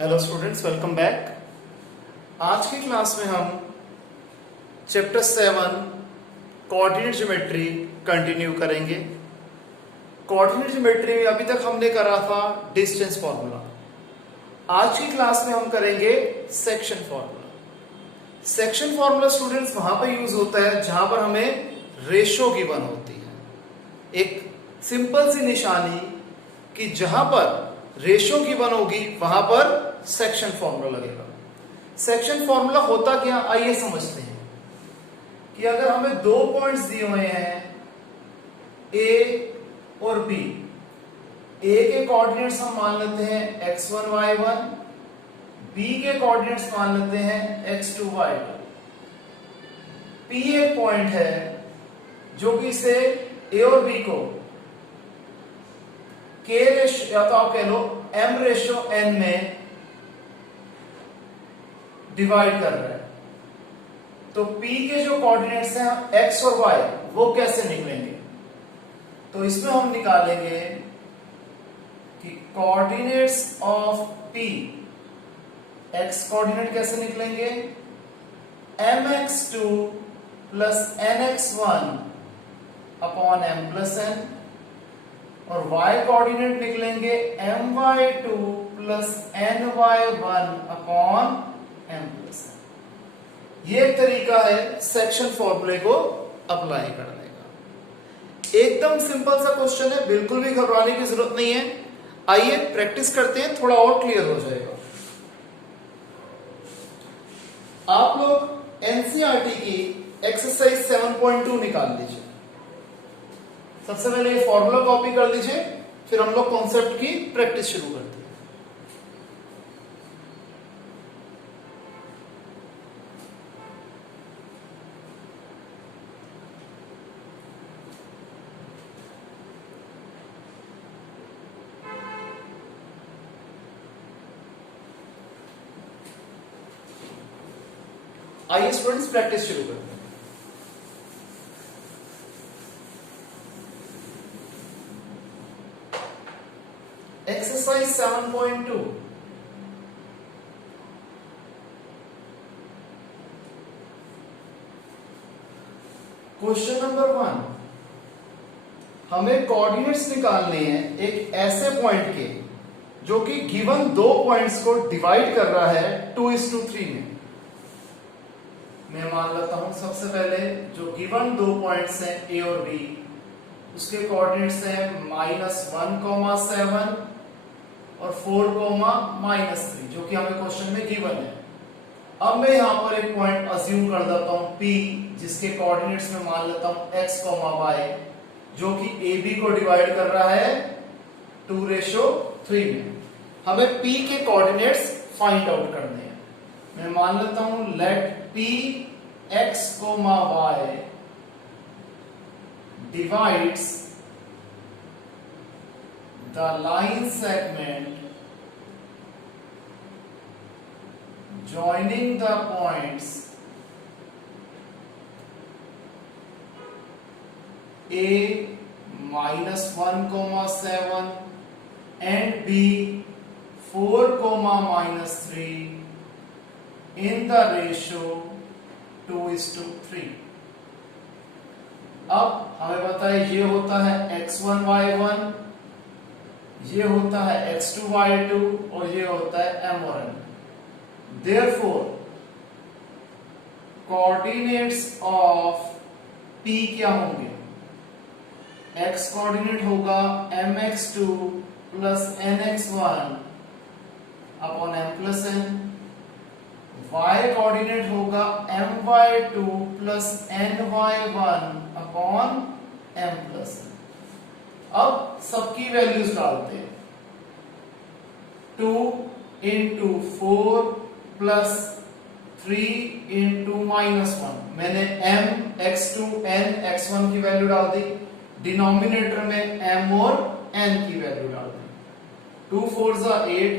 Hello students, welcome back. आज की class में हम चैप्टर 7 कोऑर्डिनेट ज्योमेट्री कंटिन्यू करेंगे। कोऑर्डिनेट ज्योमेट्री में अभी तक हमने करा था डिस्टेंस फॉर्मूला। आज की क्लास में हम करेंगे section formula. Section formula students वहां पर यूज होता है जहां पर हमें रेशो गिवन होती है। एक सिंपल सी निशानी कि जहां पर रेशो गिवन होगी वहां पर सेक्शन फॉर्मूला लगेगा। सेक्शन फॉर्मूला होता क्या, आइए समझते हैं कि अगर हमें दो पॉइंट्स दिए हुए हैं ए और बी। ए के कोऑर्डिनेट्स हम मान लेते हैं x1 y1, बी के कोऑर्डिनेट्स मान लेते हैं x2 y2। पी एक पॉइंट है जो कि इसे ए और बी को के रेशो या तो आप कह लो m रेशो n में डिवाइड कर रहा है। तो p के जो कोऑर्डिनेट्स हैं x और y वो कैसे निकलेंगे, तो इसमें हम निकालेंगे कि coordinates of p, x coordinate कैसे निकलेंगे mx2 plus nx1 upon m plus n, और y कोऑर्डिनेट निकलेंगे my2 plus ny1 upon m plus n। ये एक तरीका है सेक्शन फॉर्मूले को अप्लाई करने का। एकदम सिंपल सा क्वेश्चन है, बिल्कुल भी घबराने की जरूरत नहीं है। आइए प्रैक्टिस करते हैं, थोड़ा और क्लियर हो जाएगा। आप लोग एनसीईआरटी की एक्सरसाइज 7.2 निकाल लीजिए। सबसे पहले ये फॉर्मूला कॉपी कर लीजिए, फिर हम लोग कॉन्सेप्ट की प्रैक्टिस शुरू करते हैं। आइए स्टूडेंट्स प्रैक्टिस शुरू करते हैं। एक्सरसाइज 7.2। क्वेश्चन नंबर 1, हमें कोऑर्डिनेट्स निकालने हैं एक ऐसे पॉइंट के जो कि गिवन दो पॉइंट्स को डिवाइड कर रहा है 2:3 में। मैं मान लेता हूं सबसे पहले जो गिवन दो पॉइंट्स हैं ए और बी, उसके कोऑर्डिनेट्स हैं -1,7 और 4,-3, जो कि हमें क्वेश्चन में गिवन है। अब मैं यहां पर एक पॉइंट अज्यूम कर देता हूं P, जिसके कोऑर्डिनेट्स में मान लेता हूं x, y, जो कि AB को डिवाइड कर रहा है 2:3 में। हमें P के कोऑर्डिनेट्स फाइंड आउट करने हैं। मैं मान लेता हूं late P x, y divides the line segment joining the points A -1,7 and B 4,-3 in the ratio 2:3। अब हमें पता है ये होता है x1 y1, ये होता है x2 y2 और ये होता है m और n। Therefore, coordinates of P क्या होंगे? x कोऑर्डिनेट होगा mx2 plus nx1 upon m plus n, y coordinate होगा my2 plus ny1 upon m plus n। अब सबकी वैल्यूज डालते हैं। 2 into 4 प्लस 3 into -1। मैंने m, x2, n, x1 की वैल्यू डाल दी। डिनोमिनेटर में m और n की वैल्यू डाल दी। 2 4 8,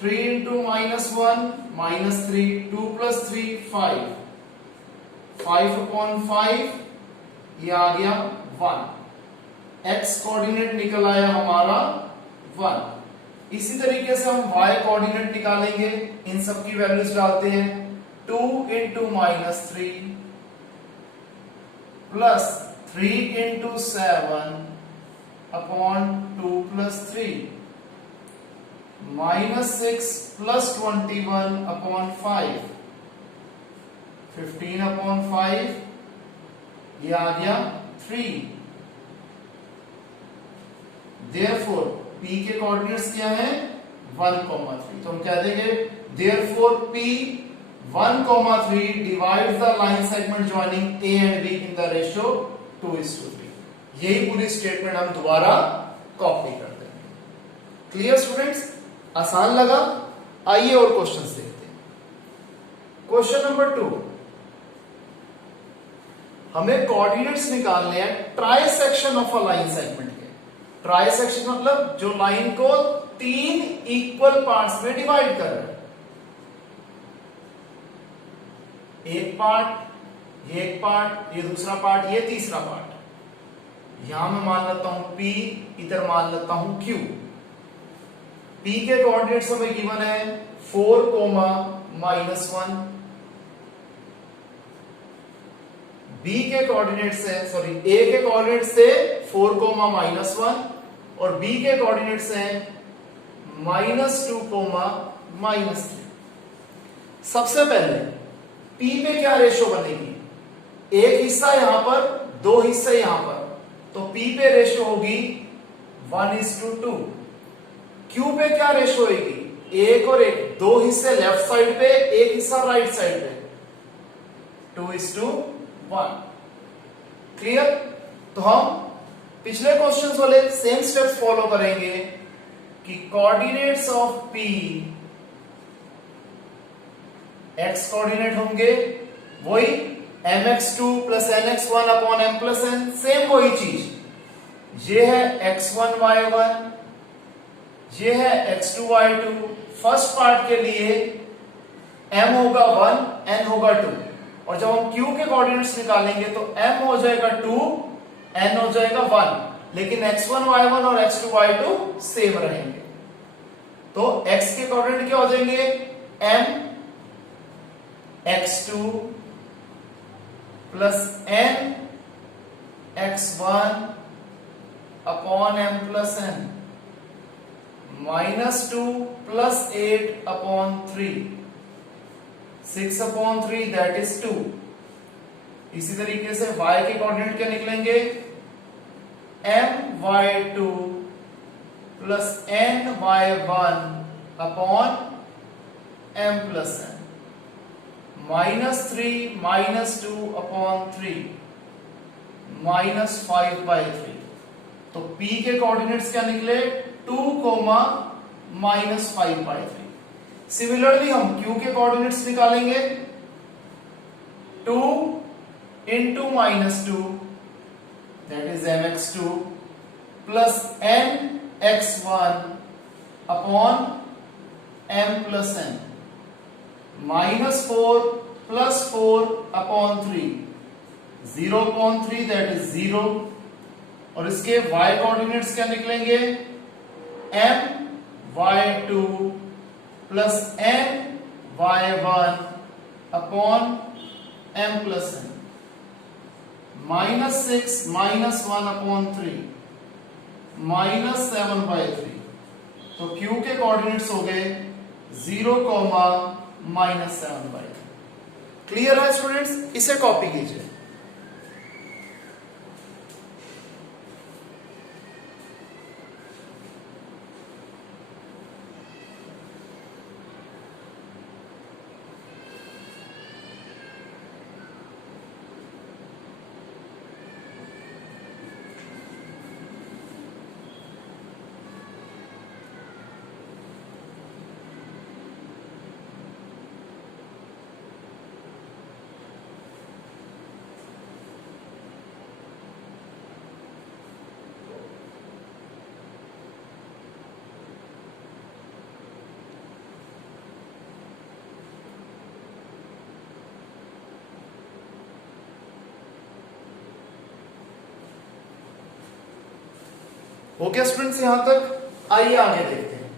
3 into -1 -3, 2 plus 3 5, 5/5 ये आ गया 1। x कोऑर्डिनेट निकल आया हमारा 1। इसी तरीके से हम y कोऑर्डिनेट निकालेंगे, इन सब की वैल्यूज डालते हैं। 2 into -3 plus 3 into 7 upon 2 plus 3 -6 plus 21 upon 5 15 upon 5, ये आ गया 3। देयरफॉर p के कोऑर्डिनेट्स क्या हैं 1, 3। तो हम कह देंगे therefore p 1, 3 divides the line segment joining a and b in the ratio 2:3। यही पूरी स्टेटमेंट हम दोबारा कॉपी कर देंगे। क्लियर स्टूडेंट्स, आसान लगा? आइए और क्वेश्चंस देखते हैं। क्वेश्चन नंबर 2, हमें कोऑर्डिनेट्स निकालने हैं try section of a line segment के। ट्राई सेक्शन मतलब जो लाइन को 3 इक्वल पार्ट्स में डिवाइड कर रहा है। एक पार्ट, ये एक पार्ट, ये दूसरा पार्ट, ये तीसरा पार्ट। यहां मैं मान लेता हूं P, इधर मान लेता हूं Q। P के कोऑर्डिनेट्स हमें गिवन है 4, -1। B के कोऑर्डिनेट्स है, सॉरी A के कोऑर्डिनेट्स से 4, -1 और B के कोऑर्डिनेट्स हैं -2, -3। सबसे पहले P पे क्या रेशो बनेगी? एक हिस्सा यहां पर, दो हिस्से यहां पर, तो P पे रेशो होगी 1:2। Q पे क्या रेशो होगी? एक और एक, दो हिस्से लेफ्ट साइड पे, एक हिस्सा राइट साइड पे, 2:1। क्लियर? तो हम पिछले क्वेश्चंस वाले सेम स्टेप्स फॉलो करेंगे कि coordinates of P, x coordinate होंगे वही mx2 plus nx1 upon m plus n, same वही चीज। ये है x1 y1, ये है x2 y2। फर्स्ट पार्ट के लिए m होगा 1, n होगा 2, और जब हम q के कोऑर्डिनेट्स निकालेंगे तो m हो जाएगा 2, n हो जाएगा 1, लेकिन x1 y1 और x2 y2 सेम रहेंगे। तो x के कोऑर्डिनेट क्या हो जाएंगे? m x2 plus n x1 upon m plus n, -2 plus 8 upon 3, 6 upon 3 that is 2। इसी तरीके से y के कोऑर्डिनेट क्या निकलेंगे? my2 plus ny1 upon m plus n, -3 -2 upon 3, -5/3। तो P के कोऑर्डिनेट्स क्या निकले? 2, -5/3। सिमिलरली हम Q के कोऑर्डिनेट्स निकालेंगे। 2 into -2 that is mx2 plus nx1 upon m plus n, -4 plus 4 upon 3, 0/3 that is 0। और इसके y कोऑर्डिनेट्स क्या निकलेंगे? my2 plus ny1 upon m plus n, -6 -1 upon 3, -7/3। तो Q के कोऑर्डिनेट्स हो गए 0, -7/3। क्लियर है स्टूडेंट्स? इसे कॉपी कीजिए। हो गया स्टूडेंट्स यहां तक? आइए आगे देखते हैं।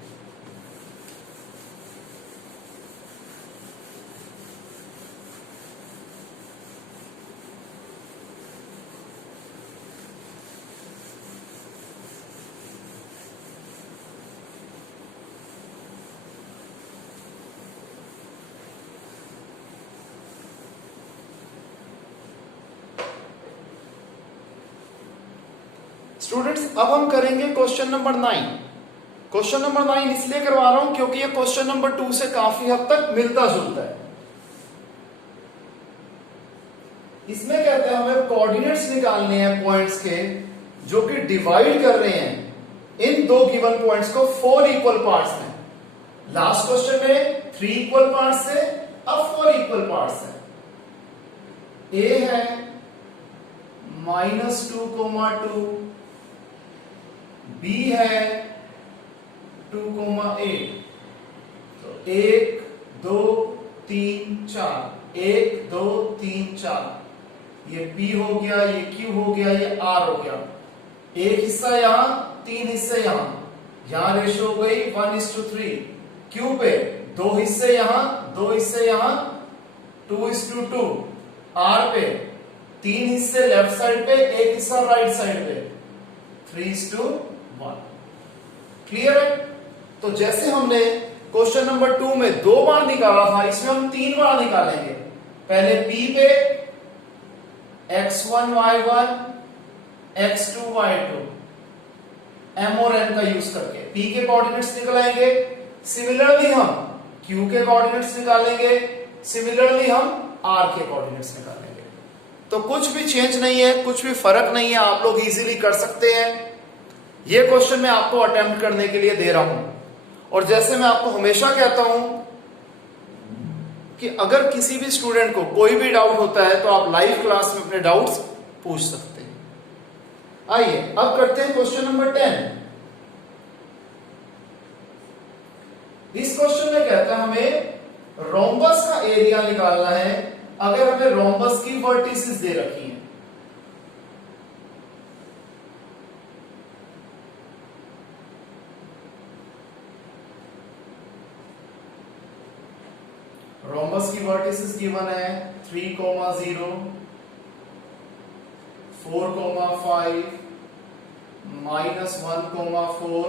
स्टूडेंट्स अब हम करेंगे क्वेश्चन नंबर 9। क्वेश्चन नंबर 9 इसलिए करवा रहा हूं क्योंकि ये क्वेश्चन नंबर 2 से काफी हद तक मिलता जुलता है। इसमें कहते हैं हमें कोऑर्डिनेट्स निकालने हैं पॉइंट्स के जो कि डिवाइड कर रहे हैं इन दो गिवन पॉइंट्स को 4 इक्वल पार्ट्स में। लास्ट क्वेश्चन में 3 इक्वल पार्ट्स से, अब 4 इक्वल पार्ट्स है। ए है -2, बी है 2,8। तो 1 2 3 4, 1 2 3 4, ये P हो गया, ये Q हो गया, ये R हो गया। एक हिस्सा यहां, 3 हिस्से यहां रेशियो हो गई 1:3। Q पे 2 हिस्से यहां, 2 हिस्से यहां, 2:2। R पे 3 हिस्से लेफ्ट साइड पे, एक हिस्सा राइट साइड पे, 3:1। क्लियर है? तो जैसे हमने क्वेश्चन नंबर 2 में 2 बार निकाला था, इसमें हम 3 बार निकालेंगे। पहले P पे x1 y1 x2 y2 m और n का यूज करके P के कोऑर्डिनेट्स निकालेंगे। सिमिलरली हम Q के कोऑर्डिनेट्स निकालेंगे, सिमिलरली हम R के कोऑर्डिनेट्स निकालेंगे। तो कुछ भी चेंज नहीं है, कुछ भी फर्क नहीं है, आप लोग इजीली कर सकते हैं। ये क्वेश्चन मैं आपको अटेम्प्ट करने के लिए दे रहा हूं। और जैसे मैं आपको हमेशा कहता हूं कि अगर किसी भी स्टूडेंट को कोई भी डाउट होता है तो आप लाइव क्लास में अपने डाउट्स पूछ सकते हैं। आइए अब करते हैं क्वेश्चन नंबर 10। इस क्वेश्चन में कहता है हमें रोम्बस का एरिया निकालना है अगर हमें रोम्बस की वर्टिसेस दे रखी हैं। रोम्बस की वर्टिसेस गिवन है 3,0, 4,5, -1,4,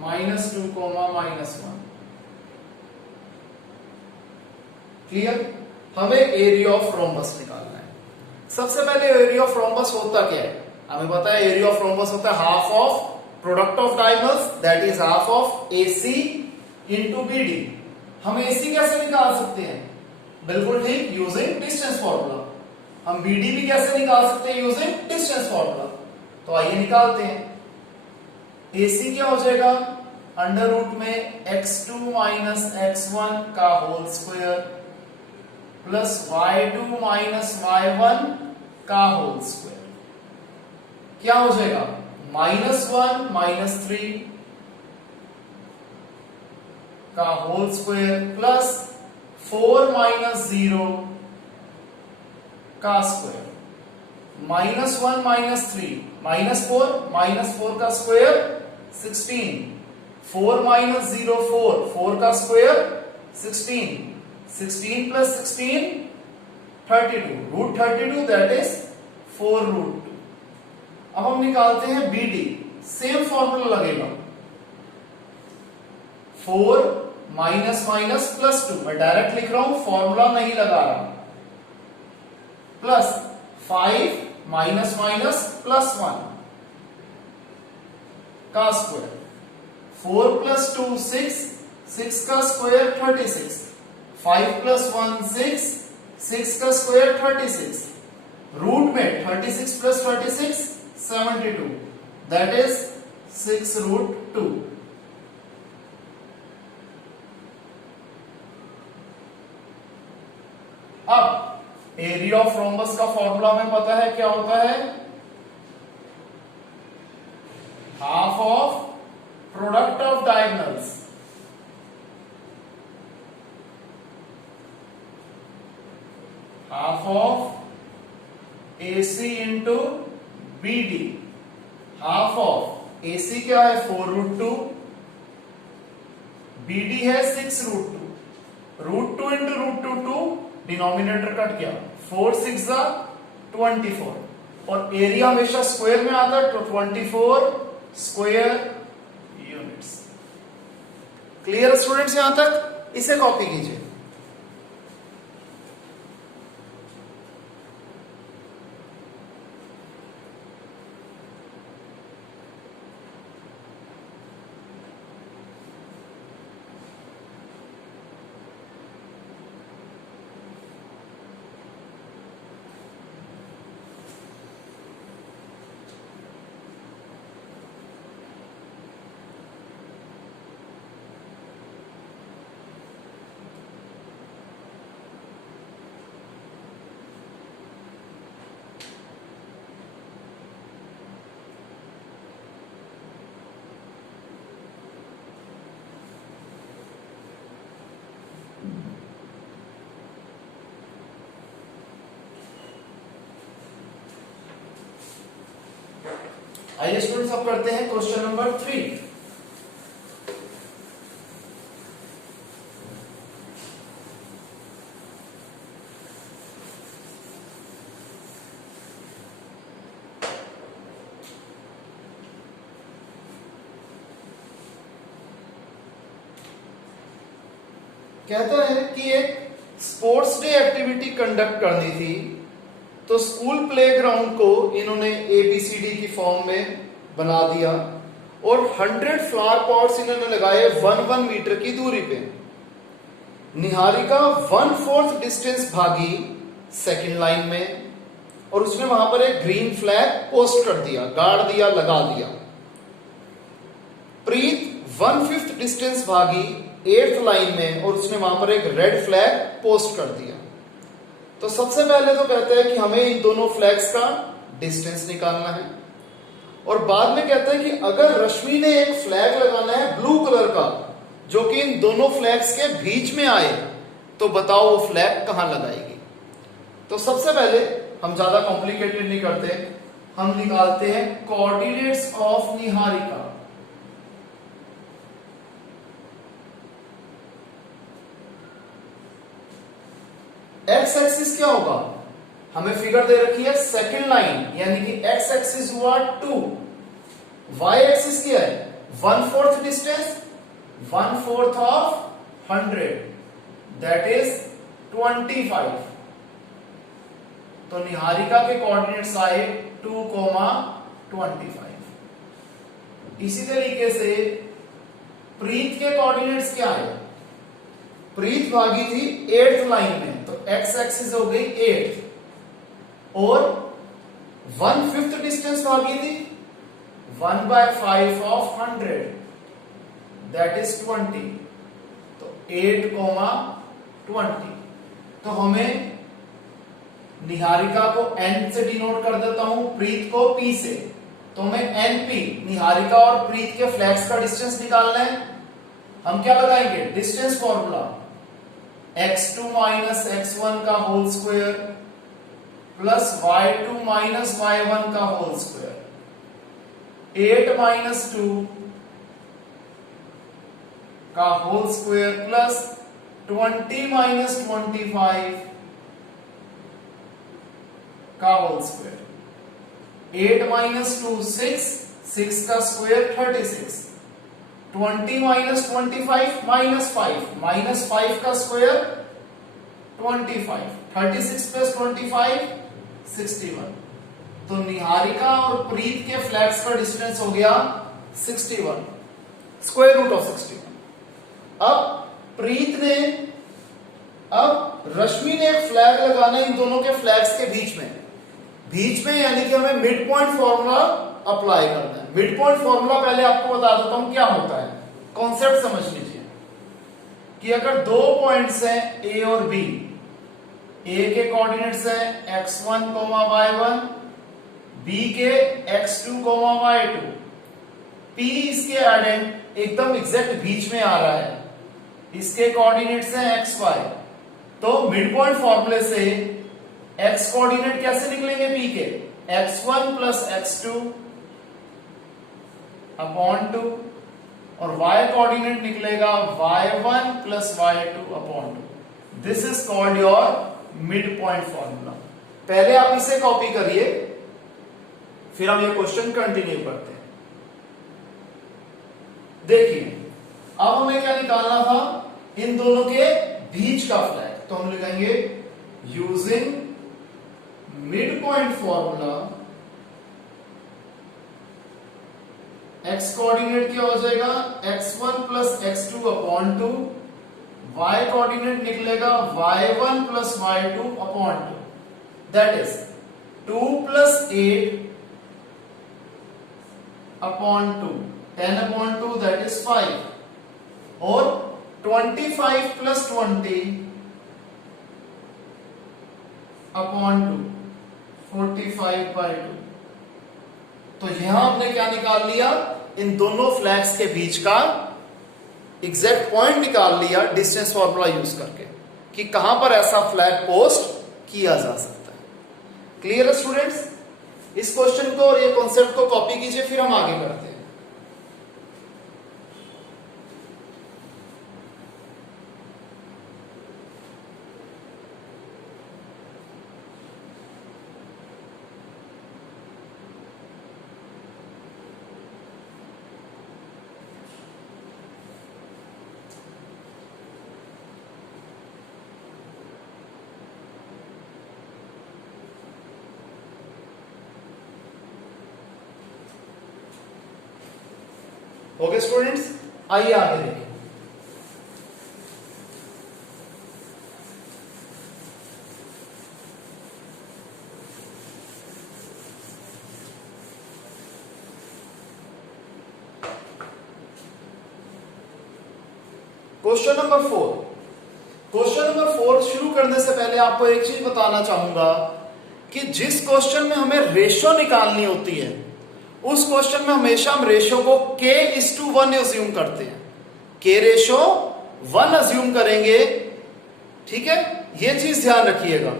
-2, -1। क्लियर? हमें एरिया ऑफ रोम्बस निकालना है। सबसे पहले एरिया ऑफ रोम्बस होता क्या है? हमें पता है एरिया ऑफ रोम्बस होता है half of product of diagonals, that is half of AC into BD। हम AC कैसे निकाल सकते हैं? बिल्कुल ठीक, यूजिंग डिस्टेंस फॉर्मूला। हम BD भी कैसे निकाल सकते हैं? Using distance formula. तो आइए निकालते हैं। AC क्या हो जाएगा? अंडर रूट में x2 - x1 का whole square plus y2 - y1 का होल स्क्वायर। क्या हो जाएगा? -1 - 3 का होल स्क्वायर प्लस 4 - 0 का स्क्वायर। -1 - 3 -4 का स्क्वायर 16, 4 - 0 4 का स्क्वायर 16, 16 + 16 32, √32 दैट इज 4√2। अब हम निकालते हैं BD। सेम फॉर्मूला लगेगा, 4 -+ 2, मैं डायरेक्ट लिख रहा हूं, फॉर्मूला नहीं लगा रहा, प्लस 5 -+ +1 का स्क्वायर। 4 + 2 6, 6 का स्क्वायर 36, 5 + 1 6, 6 का स्क्वायर 36, रूट में 36 + 36 72, दैट इज 6√2। अब एरिया ऑफ रोम्बस का फॉर्मूला हमें पता है क्या होता है? Half of product of diagonals, half of AC into BD। Half of AC क्या है? 4√2, BD है 6√2, √2 इंटू √2 2, डिनोमिनेटर कट गया, 4 6 24, और एरिया हमेशा स्क्वायर में आता है, तो 24 स्क्वायर यूनिट्स। Clear students? यहां तक इसे कॉपी कीजिए। आइए स्टूडेंट्स अब करते हैं क्वेश्चन नंबर 3। कहता है कि एक स्पोर्ट्स डे एक्टिविटी कंडक्ट करनी थी, तो स्कूल प्लेग्राउंड को इन्होंने ABCD की फॉर्म में बना दिया और 100 फ्लावर पॉट्स इन्होंने लगाए 1-1 मीटर की दूरी पे। निहारिका 1/4 डिस्टेंस भागी सेकंड लाइन में और उसने वहां पर एक ग्रीन फ्लैग पोस्ट कर दिया, गाड़ दिया, लगा दिया। प्रीत 1/5 डिस्टेंस भागी 8th लाइन में और उसने वहां पर एक रेड फ्लैग पोस्ट कर दिया। तो सबसे पहले तो कहते हैं कि हमें इन दोनों फ्लैग्स का डिस्टेंस निकालना है और बाद में कहता है कि अगर रश्मि ने एक फ्लैग लगाना है ब्लू कलर का जो कि इन दोनों फ्लैग्स के बीच में आए, तो बताओ वो फ्लैग कहां लगाएगी। तो सबसे पहले हम ज्यादा कॉम्प्लिकेटेड नहीं करते, हम निकालते हैं coordinates of Niharika. X axis क्या होगा, हमें फिगर दे रखी है सेकंड लाइन, यानी कि एक्स एक्सिस हुआ 2, वाई एक्सिस क्या है 1/4 डिस्टेंस, 1/4 ऑफ 100 दैट इज 25। तो निहारिका के कोऑर्डिनेट्स आए 2,25। इसी तरीके से प्रीत के कोऑर्डिनेट्स क्या है, प्रीत भागी थी 8th लाइन में, तो एक्स एक्सिस हो गई 8 और 1/5 डिस्टेंस भागी थी 1/5 ऑफ 100 दैट इज 20। तो 8,20। तो हमें निहारिका को N से डिनोट कर देता हूं, प्रीत को P से। तो हमें NP निहारिका और प्रीत के फ्लैग्स का डिस्टेंस निकालना है। हम क्या लगाएंगे, distance formula x2 minus x1 का whole square plus y2 minus y1 का होल स्क्वायर, 8 माइनस 2 का होल स्क्वायर प्लस 20 माइनस 25 का होल स्क्वायर, 8 माइनस 2 6 का स्क्वायर 36, 20 माइनस 25 माइनस 5 का स्क्वायर 25, 36 प्लस 25 61। तो निहारिका और प्रीत के फ्लैग्स का डिस्टेंस हो गया 61, स्क्वायर रूट ऑफ 61। अब रश्मि ने एक फ्लैग लगाना है इन दोनों के फ्लैग्स के बीच में, यानी कि हमें मिड पॉइंट फॉर्मूला अप्लाई करना है। मिड पॉइंट फॉर्मूला पहले आपको बता देता हूं क्या होता है, कॉन्सेप्ट समझ लीजिए कि अगर दो पॉइंट्स हैं ए और बी, ए के कोऑर्डिनेट्स हैं x1, y1, बी के x2, y2, p इसके एडेंट एकदम एग्जैक्ट बीच में आ रहा है, इसके कोऑर्डिनेट्स हैं xy। तो मिड पॉइंट फॉर्मूले से x कोऑर्डिनेट कैसे निकलेंगे p के, x1 प्लस x2 अपॉन 2 और y कोऑर्डिनेट निकलेगा y1 plus y2 upon 2। This is called your mid point formula. पहले आप इसे कॉपी करिए, फिर हम ये क्वेश्चन कंटिन्यू करते हैं। देखिए अब हमें क्या निकालना था, इन दोनों के बीच का फ्लैग। तो हम लिखेंगे using mid point formula, x coordinate क्या हो जाएगा x1 plus x2 upon 2, y coordinate निकलेगा y1 plus y2 upon 2, that is 2 plus 8 upon 2, 10 upon 2 that is 5 और 25 प्लस 20 अपॉन 2, 45/2। तो यहां हमने क्या निकाल लिया, इन दोनों फ्लैग्स के बीच का एग्जैक्ट पॉइंट निकाल लिया डिस्टेंस फॉर्मूला यूज करके कि कहां पर ऐसा फ्लैग पोस्ट किया जा सकता है। क्लियर है स्टूडेंट्स? इस क्वेश्चन को और ये कॉन्सेप्ट को कॉपी कीजिए, फिर हम आगे करते हैं। ओके स्टूडेंट्स, आइए आगे देखें। Question number 4। क्वेश्चन नंबर 4 शुरू करने से पहले आपको एक चीज बताना चाहूंगा कि जिस क्वेश्चन में हमें रेशो निकालनी होती है, उस क्वेश्चन में हमेशा हम रेशो को k:1 अज्यूम करते हैं। k रेशो 1 अज्यूम करेंगे, ठीक है, ये चीज ध्यान रखिएगा,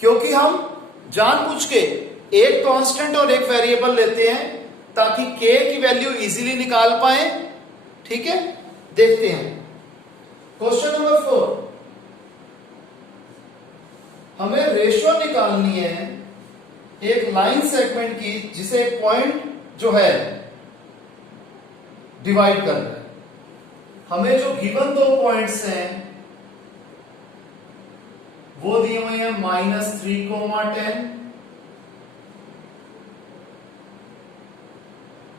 क्योंकि हम जानबूझ के एक कांस्टेंट और एक वेरिएबल लेते हैं ताकि k की वैल्यू इजीली निकाल पाए। ठीक है, देखते हैं क्वेश्चन नंबर 4। हमें रेशो निकालनी है एक लाइन सेगमेंट की जिसे एक पॉइंट जो है डिवाइड कर रहा है। हमें जो गिवन 2 पॉइंट्स हैं वो दिए हुए हैं -3, 10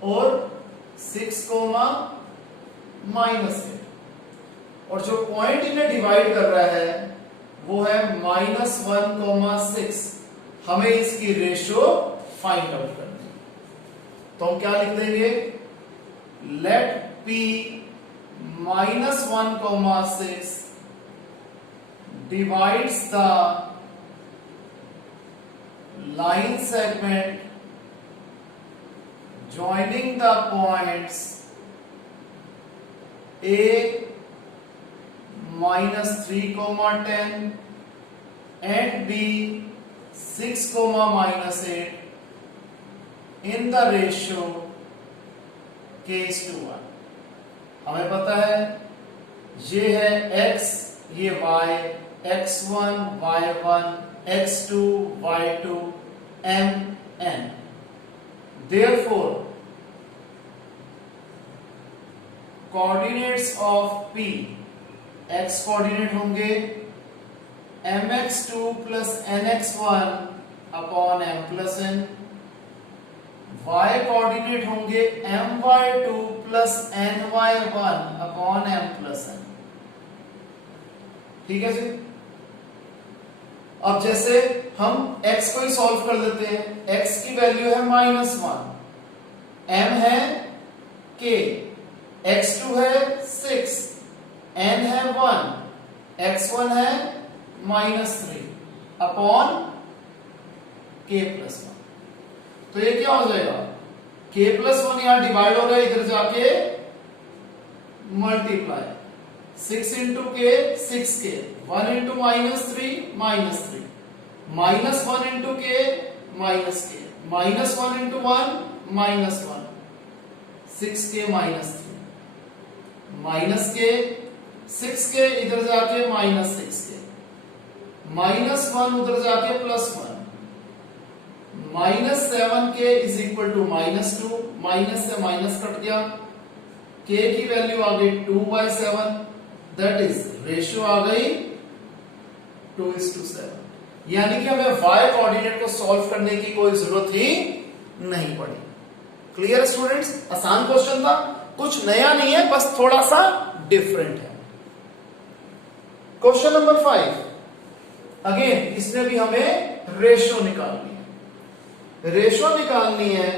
और 6, -8, और जो पॉइंट इन्हें डिवाइड कर रहा है वो है -1, 6। हमें इसकी रेशो फाइंड आउट करनी है, तो हम क्या लिख देंगे, late P -1, 6 divides the line segment joining the points A -3, 10 and B 6, -8 in the ratio k:1। हमें पता है ये है x, ये y, x1, y1, x2, y2, mn। Therefore, coordinates of P, x coordinate होंगे mx2 plus nx1 upon m plus n, y coordinate होंगे my2 plus ny1 upon m plus n। ठीक है जी। अब जैसे हम x को ही सॉल्व कर लेते हैं, x की वैल्यू है -1, m है k, x2 है 6, n है 1, x1 है -3 अपॉन k+1। तो ये क्या हो जाएगा, k+1 यहां डिवाइड हो रहा है, इधर जाके multiply, 6 into k 6k, 1 into -3 -3, -1 into k -k, -1 into 1 -1, 6k -3, -k 6k इधर जाके -6k, -1 उधर जाके +1, -7k is equal to -2, minus से माइनस कट गया, k की वैल्यू आ गई 2/7, दैट इज रेशियो आ गई 2:7। यानी कि हमें y कोऑर्डिनेट को सॉल्व करने की कोई जरूरत ही नहीं पड़ी। क्लियर स्टूडेंट्स, आसान क्वेश्चन था, कुछ नया नहीं है, बस थोड़ा सा डिफरेंट है। क्वेश्चन नंबर 5, अगेन इसमें भी हमें रेशियो निकालनी है। रेशियो निकालनी है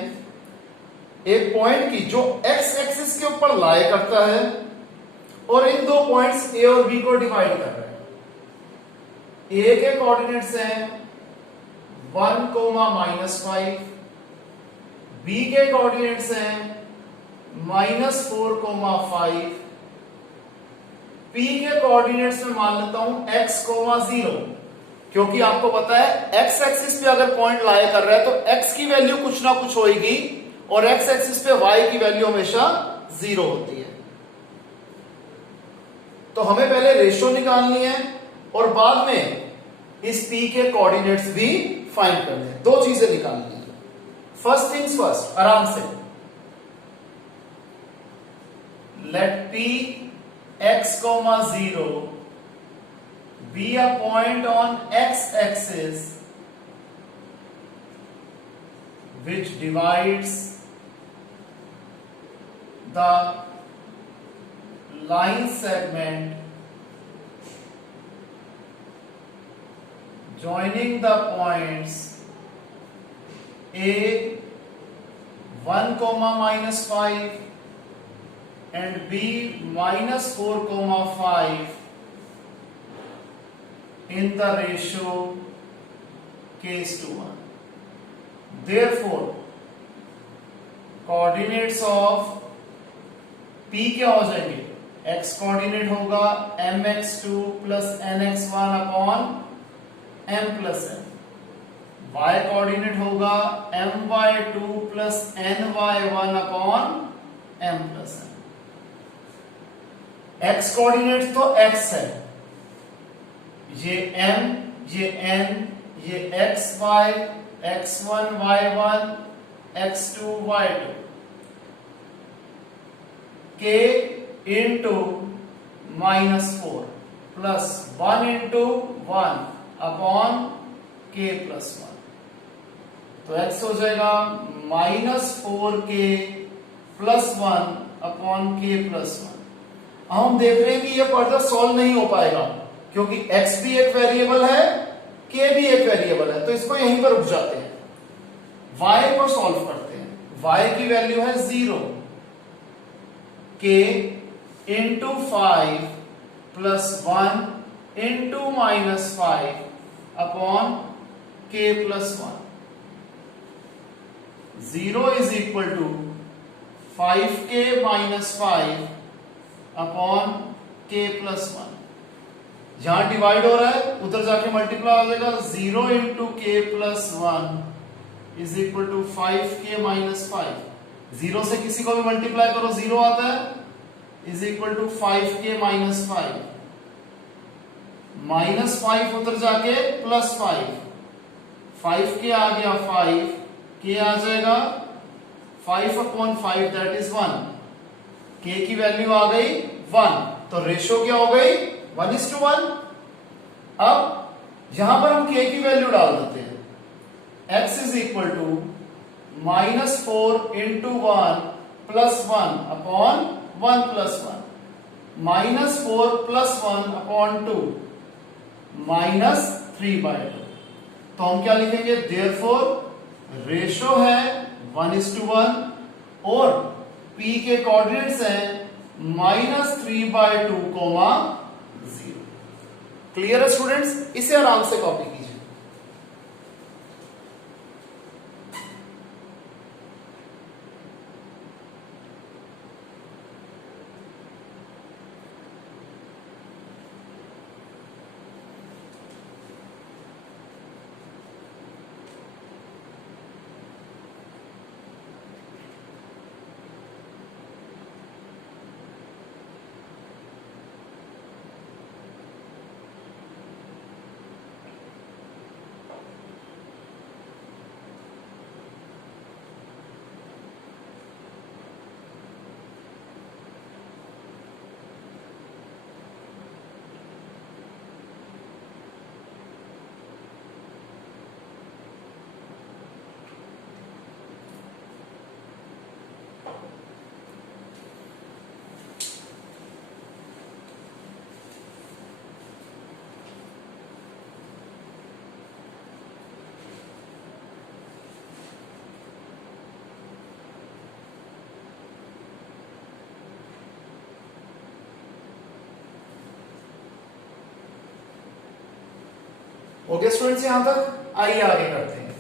एक पॉइंट की जो x एक्सिस के ऊपर लाई करता है और इन 2 पॉइंट्स a और b को डिवाइड कर रहा है। a के कोऑर्डिनेट्स हैं 1, -5, b के कोऑर्डिनेट्स हैं -4, 5, p के कोऑर्डिनेट्स में मान लेता हूं x, 0, क्योंकि आपको पता है एक्स एक्सिस पे अगर पॉइंट लाई कर रहा है तो एक्स की वैल्यू कुछ ना कुछ होगी और एक्स एक्सिस पे वाई की वैल्यू हमेशा 0 होती है। तो हमें पहले रेशियो निकालनी है और बाद में इस पी के कोऑर्डिनेट्स भी फाइंड करने हैं। दो चीजें निकालनी है। फर्स्ट थिंग्स फर्स्ट, आराम से let P X comma 0 be a point on x-axis which divides the line segment joining the points a 1 comma minus 5 and b minus 4 comma 5 in the ratio k:1. Therefore, coordinates of p क्या हो जाएंगे? x coordinate होगा mx2 plus nx1 upon m plus n. y coordinate होगा my2 plus ny1 upon m plus n. x coordinate तो x है, ये m, ये n, ये xy, x1, y1, x2, y2, k into -4 plus 1 into 1 upon k plus 1, तो x हो जाएगा -4k plus 1 upon k plus 1। हम देख रहे हैं कि ये फर्दर सॉल्व नहीं हो पाएगा क्योंकि x भी एक वेरिएबल है, k भी एक वेरिएबल है, तो इसको यहीं पर रुक जाते हैं। y को सॉल्व करते हैं। y की वैल्यू है 0, k into 5 plus 1 into -5 upon k plus 1। 0 is equal to 5k minus 5 upon k plus 1। जहां डिवाइड हो रहा है उधर जाके मल्टीप्लाई हो जाएगा। 0 into k plus 1 is equal to 5k minus 5। 0 से किसी को भी मल्टीप्लाई करो 0 आता है, is equal to 5k minus 5। Minus 5 उधर जाके प्लस 5, 5k आ गया 5, k आ जाएगा 5 अपॉन 5 दैट इज 1। k की वैल्यू आ गई 1, तो रेशियो क्या हो गई 1:1। अब यहां पर हम k की वैल्यू डाल देते हैं। x is equal to -4 into 1 plus 1 upon 1 plus 1, -4 plus 1 upon 2 -3/2। तो हम क्या लिखेंगे, देयरफॉर रेशियो है 1:1 और p के कोऑर्डिनेट्स हैं -3/2, 0। क्लियर है स्टूडेंट्स? इसे आराम से कॉपी कीजिए। ओके स्टूडेंट्स, यहां तक आइए आगे करते हैं।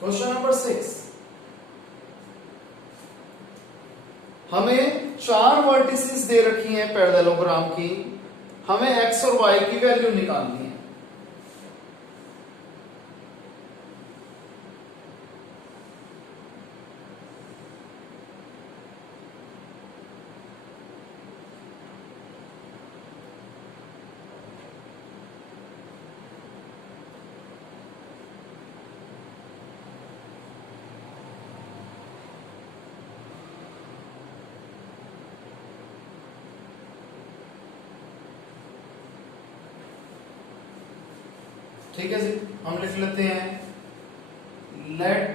क्वेश्चन नंबर 6, हमें 4 वर्टिसेस दे रखी हैं पैरेललोग्राम की, हमें x और y की वैल्यू निकालनी है। ठीक है जी, हम लिख लेते हैं late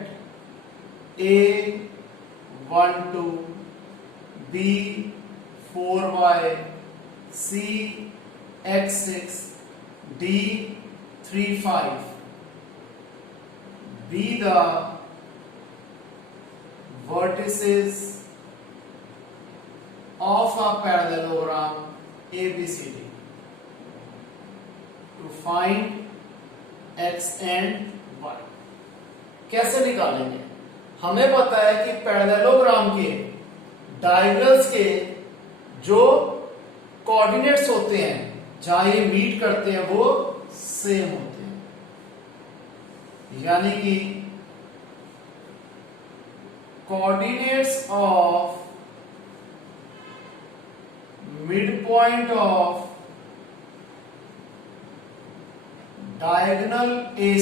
A12 B4Y C(x6) D(35) be the vertices of a parallelogram ABCD. To find x and y. कैसे निकालेंगे? हमें पता है कि पैरेललोग्राम के डायगोनल्स के जो कोऑर्डिनेट्स होते हैं, जहां ये मीट करते हैं, वो सेम होते हैं। यानी कि coordinates of mid point of diagonal AC